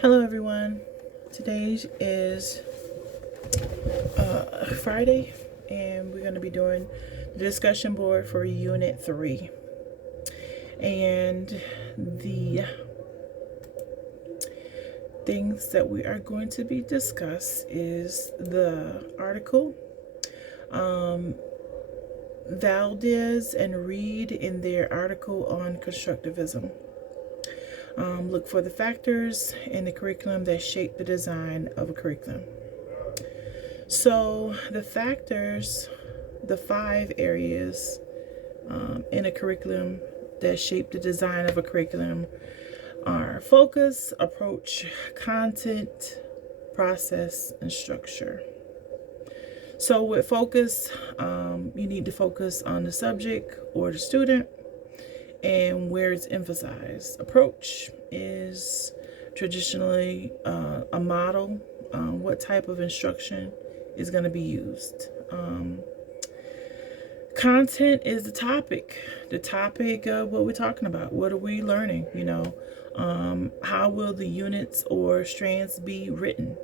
Hello everyone. Today is Friday and we're going to be doing the discussion board for unit 3. And the things that we are going to be discuss is the article. Valdez and Reed in their article on constructivism. Look for the factors in the curriculum that shape the design of a curriculum. So the factors, the 5 areas in a curriculum that shape the design of a curriculum are focus, approach, content, process, and structure. So with focus, you need to focus on the subject or the student and where it's emphasized. Approach is traditionally a model. What type of instruction is going to be used. Content is the topic of what we're talking about. What are we learning? How will the units or strands be written?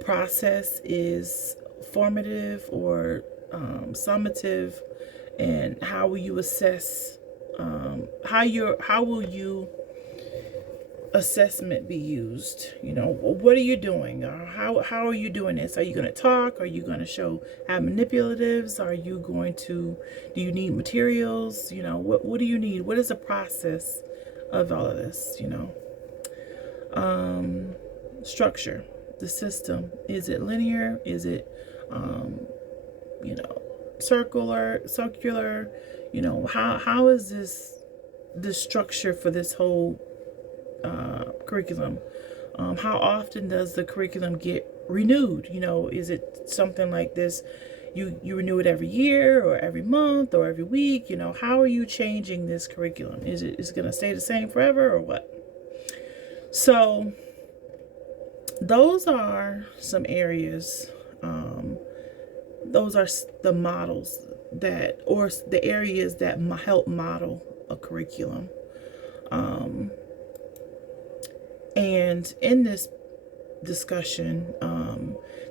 Process is formative or summative, and how will you assess? How will you assessment be used? What are you doing? How are you doing this? Are you going to talk? Are you going to have manipulatives? Are you going to, do you need materials? What do you need? What is the process of all of this? Structure, the system, is it linear? Is it circular? How is the structure for this whole curriculum? How often does the curriculum get renewed? Is it something like this? You renew it every year or every month or every week? How are you changing this curriculum? Is it going to stay the same forever or what? So those are some areas. Those are the models or the areas that help model a curriculum. And in this discussion,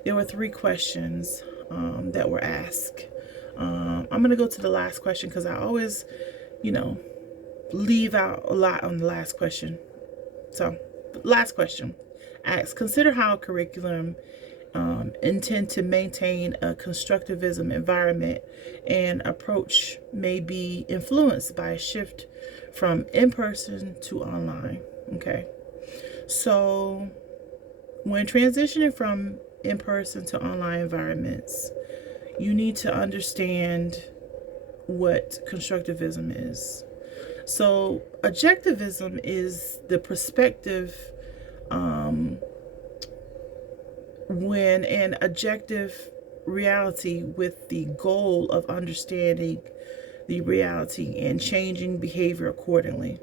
there were 3 questions that were asked. I'm going to go to the last question because I always, leave out a lot on the last question. So, last question asks, consider how a curriculum intend to maintain a constructivism environment and approach may be influenced by a shift from in-person to online. Okay. So when transitioning from in-person to online environments, you need to understand what constructivism is. So objectivism is the perspective when an objective reality with the goal of understanding the reality and changing behavior accordingly.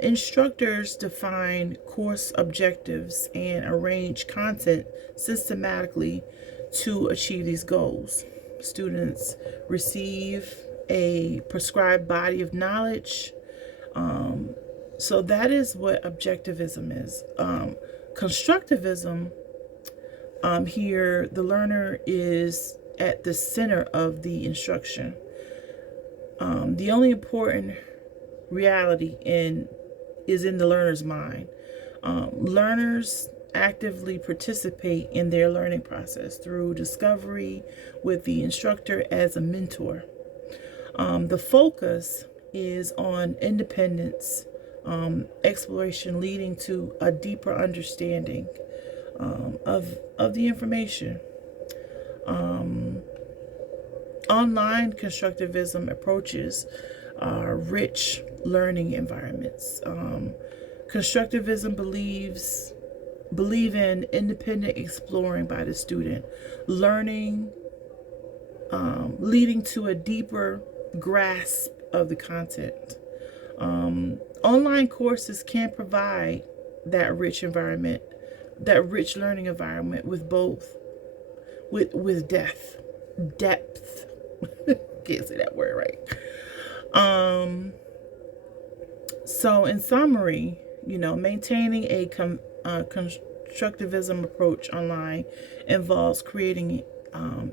Instructors define course objectives and arrange content systematically to achieve these goals. Students receive a prescribed body of knowledge. So that is what objectivism is. Constructivism, here the learner is at the center of the instruction. The only important reality is in the learner's mind. Learners actively participate in their learning process through discovery with the instructor as a mentor. The focus is on independence, exploration leading to a deeper understanding of the information. Online constructivism approaches are rich learning environments. Constructivism believe in independent exploring by the student, learning, leading to a deeper grasp of the content. Online courses can provide that rich environment, that rich learning environment with depth. Can't say that word right. So in summary, maintaining a constructivism approach online involves creating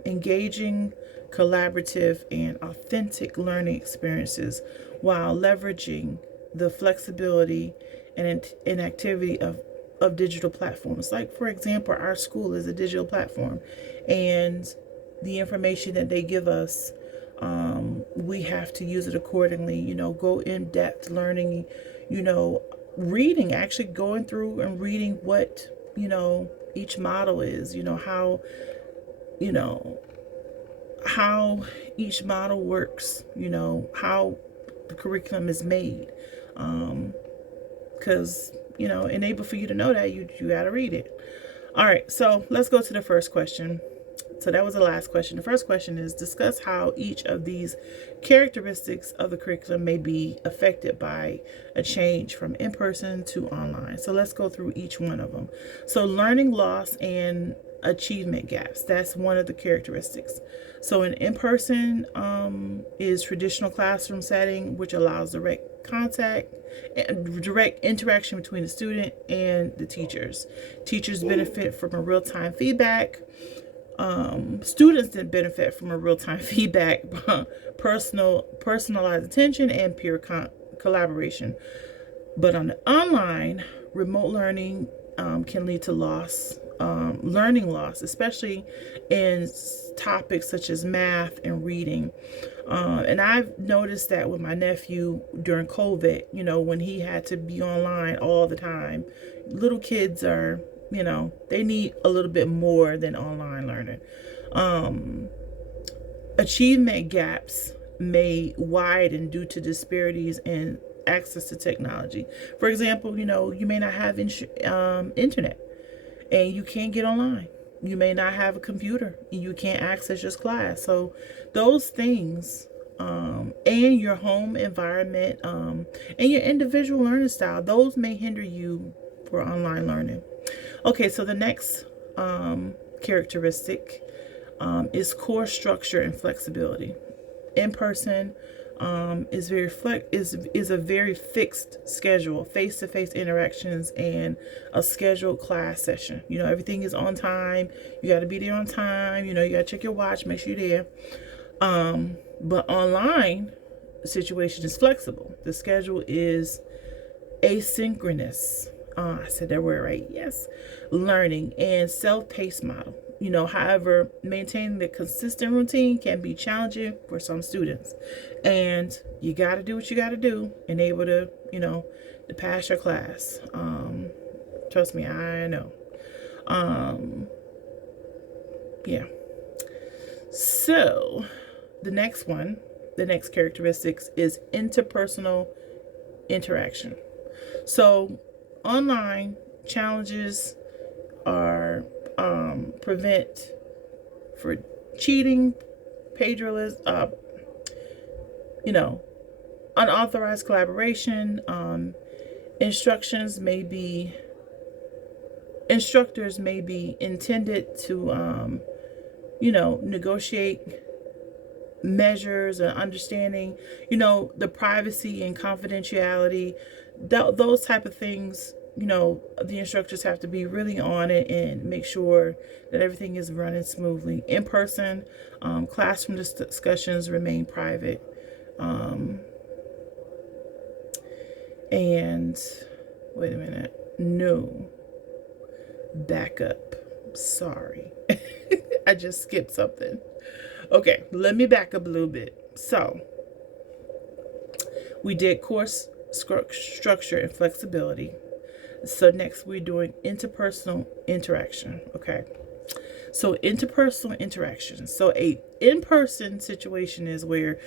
engaging, collaborative, and authentic learning experiences while leveraging the flexibility and activity of digital platforms. Like, for example, our school is a digital platform, and the information that they give us, we have to use it accordingly. Go in depth learning, reading, actually going through and reading what, each model is, you know, how each model works, how the curriculum is made. Because, enable for you to know that, you got to read it. All right, so let's go to the first question. So that was the last question. The first question is, discuss how each of these characteristics of the curriculum may be affected by a change from in-person to online. So let's go through each one of them. So learning loss and achievement gaps. That's one of the characteristics. So an in-person is traditional classroom setting, which allows direct contact and direct interaction between the student and the teachers. Teachers benefit from a real-time feedback. Students that benefit from a real-time feedback, personalized attention, and peer collaboration. But on the online, remote learning can lead to learning loss, especially in topics such as math and reading. And I've noticed that with my nephew during COVID, when he had to be online all the time. Little kids are, they need a little bit more than online learning. Achievement gaps may widen due to disparities in access to technology. For example, you may not have internet and you can't get online. You may not have a computer and you can't access your class. So those things, and your home environment, and your individual learning style, those may hinder you for online learning. Okay, so the next characteristic is core structure and flexibility. In person is a very fixed schedule, face-to-face interactions, and a scheduled class session. Everything is on time. You got to be there on time. You got to check your watch, make sure you're there. But online, the situation is flexible. The schedule is asynchronous. I said that word right. Yes. Learning and self-paced model. However, maintaining the consistent routine can be challenging for some students. And you got to do what you got to do and able to, to pass your class. Trust me, I know. Yeah. So the next characteristics is interpersonal interaction. So online challenges are prevent for cheating, plagiarism, unauthorized collaboration. Instructors may be intended to negotiate measures and understanding, the privacy and confidentiality, those type of things. The instructors have to be really on it and make sure that everything is running smoothly. In person, classroom discussions remain private. And wait a minute. No. Back up. Sorry. I just skipped something. Okay, let me back up a little bit. So, we did course structure and flexibility. So next we're doing interpersonal interaction. Okay. So interpersonal interaction. So a in-person situation is where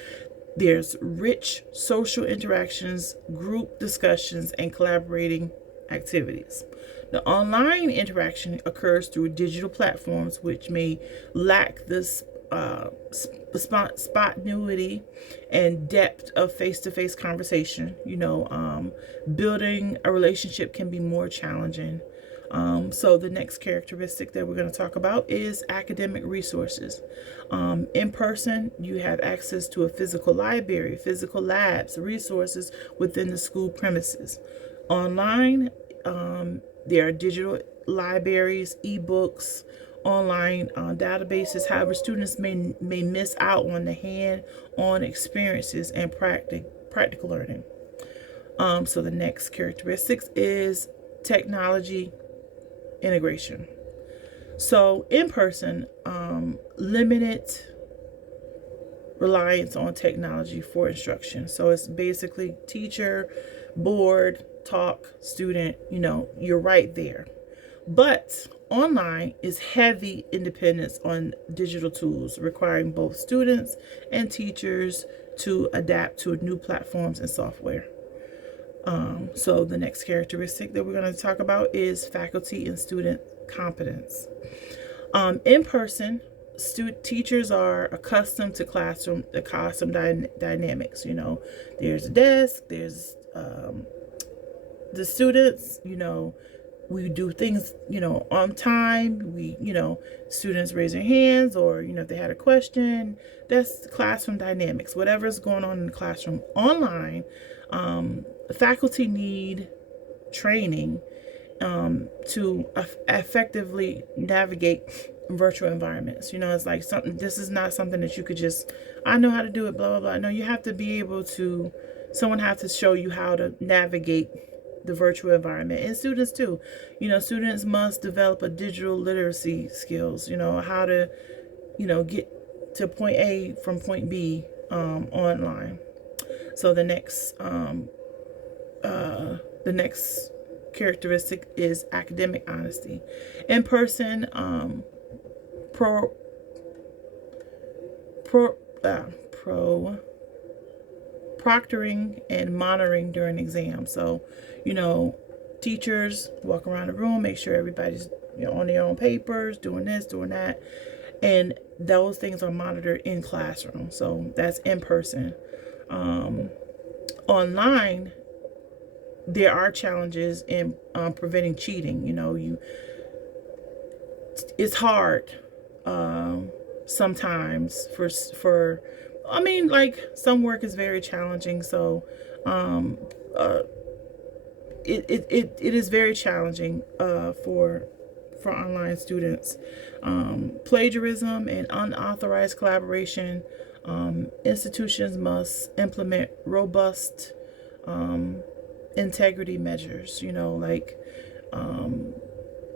there's rich social interactions, group discussions, and collaborating activities. The online interaction occurs through digital platforms, which may lack this spontaneity and depth of face-to-face conversation. Building a relationship can be more challenging. So the next characteristic that we're going to talk about is academic resources. In person, you have access to a physical library, physical labs, resources within the school premises. Online, There are digital libraries, ebooks, online databases. However, students may miss out on the hand-on experiences and practical learning. So the next characteristics is technology integration. So in person, limited reliance on technology for instruction. So it's basically teacher, board, talk, student, you're right there. But online is heavy independence on digital tools, requiring both students and teachers to adapt to new platforms and software. So the next characteristic that we're going to talk about is faculty and student competence. In person, teachers are accustomed to the classroom dynamics. There's a desk, there's the students. We do things, on time. Students raise their hands, or if they had a question. That's classroom dynamics. Whatever's going on in the classroom. Online, faculty need training to effectively navigate virtual environments. It's like this is not something that you could just, I know how to do it, blah, blah, blah. No, you have to be able to, someone has to show you how to navigate the virtual environment. And students too. Students must develop a digital literacy skills, how to, get to point A from point B online. So the next characteristic is academic honesty. In person, proctoring and monitoring during exams. So, teachers walk around the room, make sure everybody's on their own papers, doing this, doing that, and those things are monitored in classroom. So that's in person. Online, there are challenges in preventing cheating. It's hard sometimes for some work is very challenging. So it is very challenging for online students. Plagiarism and unauthorized collaboration. Institutions must implement robust integrity measures,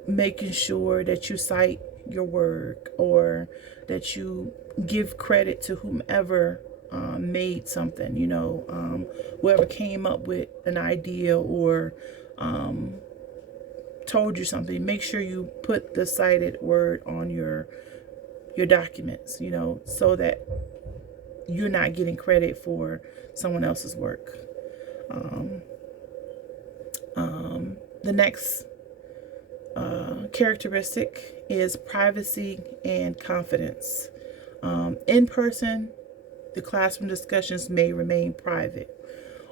making sure that you cite your work, or that you give credit to whomever made something, whoever came up with an idea or told you something. Make sure you put the cited word on your documents, so that you're not getting credit for someone else's work. The next characteristic is privacy and confidence. In person, the classroom discussions may remain private.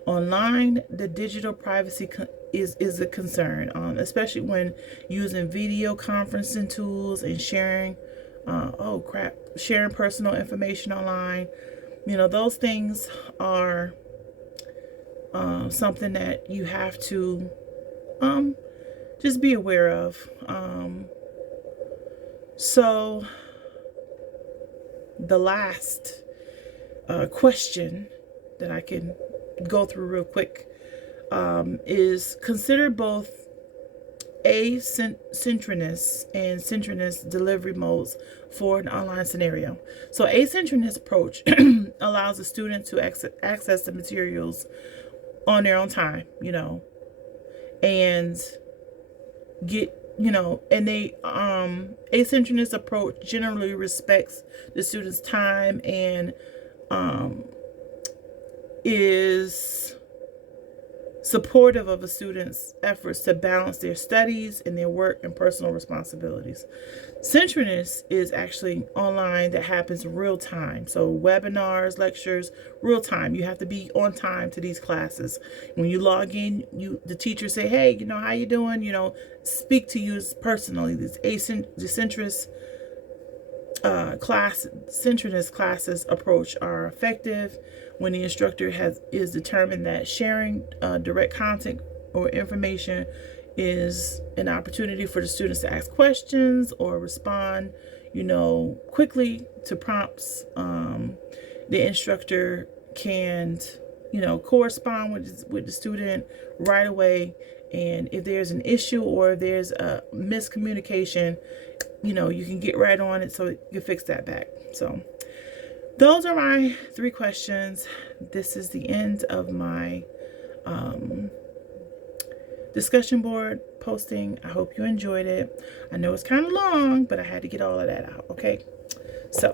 Online, the digital privacy is a concern, especially when using video conferencing tools and sharing personal information online. Those things are something that you have to just be aware of. So the last question that I can go through real quick is consider both asynchronous and synchronous delivery modes for an online scenario. So asynchronous approach allows the student to access the materials on their own time, and get, and they asynchronous approach generally respects the student's time and is supportive of a student's efforts to balance their studies and their work and personal responsibilities. Synchronous is actually online that happens real time. So webinars, lectures, real time. You have to be on time to these classes. When you log in, the teacher say, hey, how you doing? Speak to you personally. This synchronous classes approach are effective when the instructor is determined that sharing direct content or information is an opportunity for the students to ask questions or respond, quickly to prompts. The instructor can, correspond with the student right away. And if there's an issue or if there's a miscommunication, you can get right on it so you can fix that back. So those are my 3 questions. This is the end of my discussion board posting. I hope you enjoyed it. I know it's kind of long, but I had to get all of that out. Okay, so